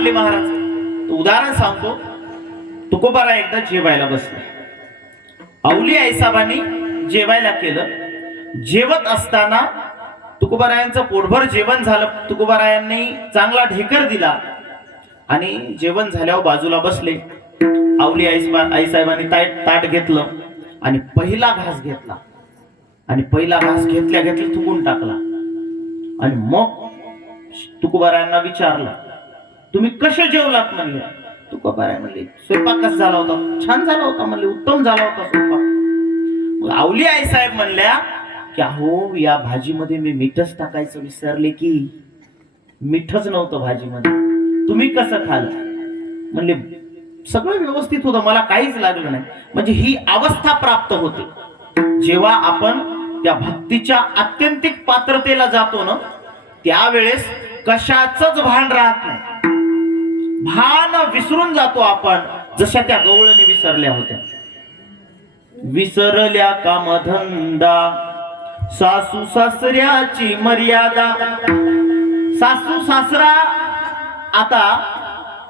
म्हणले महाराज. उदाहरण सांगतो. तुकोबाराय एकदा जेवायला बसले. अवली आईसाहेबांनी जेवायला केलं. जेवत असताना तुकोबारायांचं पोटभर जेवण झालं. तुकोबारायांनी चांगला ढेकर दिला आणि जेवण झाल्यावर बाजूला बसले. अवली आईसाहेबांनी ताट घेतलं आणि पहिला घास घेतला आणि पहिला घास घेतल्या घेतल्या थुकून टाकला. आणि मग तुकोबारायांना विचारलं, तुम्ही कसे जेवलात म्हणले. तुकोबाराय म्हणले, स्वयंपाक कसा झाला होता. छान झाला होता म्हणले, उत्तम झाला होता स्वयंपाक. अवली आई साहेब म्हणल्या की अहो या भाजीमध्ये मी मीठच टाकायचं विसरले की. मीठच नव्हतं भाजीमध्ये, तुम्ही कसं खाल्लं. म्हणले सगळं व्यवस्थित होतं, मला काहीच लागलं नाही. म्हणजे ही अवस्था प्राप्त होते जेव्हा आपण त्या भक्तीच्या आत्यंतिक पात्रतेला जातो ना, त्यावेळेस कशाचंच भान राहत नाही. भान विसरून जातो आपण, जशा त्या गवळणी विसरल्या होत्या. विसरल्या कामधंदा सासू सासऱ्याची मर्यादा. सासू सासरा आता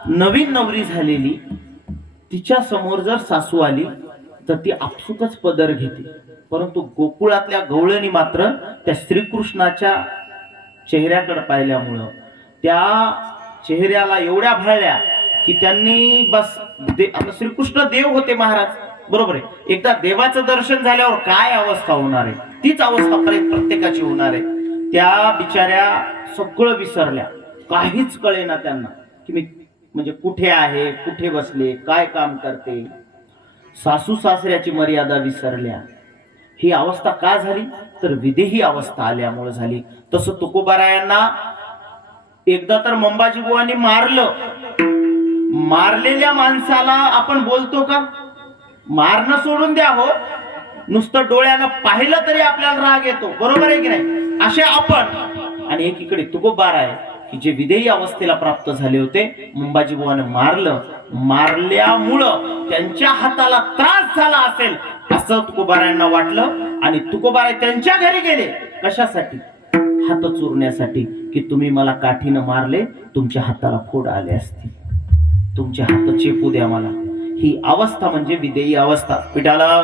नवीन नवरी झालेली, तिच्या समोर जर सासू आली तर ती आपसुकच पदर घेते. परंतु गोकुळातल्या गवळणी मात्र त्या श्रीकृष्णाच्या चेहऱ्याकडे पाहिल्यामुळं त्या चेहऱ्याला एवढ्या भाळल्या की त्यांनी बस आता श्रीकृष्ण देव होते महाराज, बरोबर आहे. एकदा देवाचं दर्शन झाल्यावर काय अवस्था होणार आहे, तीच अवस्था प्रत्येकाची होणार आहे. त्या बिचाऱ्या सगळं विसरल्या, काहीच कळेना त्यांना की मी म्हणजे कुठे आहे, कुठे बसले, काय काम करते. सासू सासऱ्याची मर्यादा विसरल्या. ही अवस्था का झाली तर विदेही अवस्था आल्यामुळे झाली. तसं तुकोबारायांना एकदा तर मंबाजी बुवांनी मारलं. मारलेल्या माणसाला आपण बोलतो का. मारणं सोडून द्या हो, नुसतं डोळ्यानं पाहिलं तरी आपल्याला राग येतो, बरोबर आहे की नाही. असे आपण आणि एकीकडे तुकोबाराय की जे विदेही अवस्थेला प्राप्त झाले होते, मंबाजी बुवाने मारलं. मारल्यामुळं त्यांच्या हाताला त्रास झाला असेल असं तुकोबारायांना वाटलं आणि तुकोबाराय त्यांच्या घरी गेले. कशासाठी. हात चुरण्यासाठी की तुम्ही मला काठीनं मारले, तुमच्या हाताला फोड आले असतील, तुमचे हात चेपू द्या मला. ही अवस्था म्हणजे विदेही अवस्था. पिठाला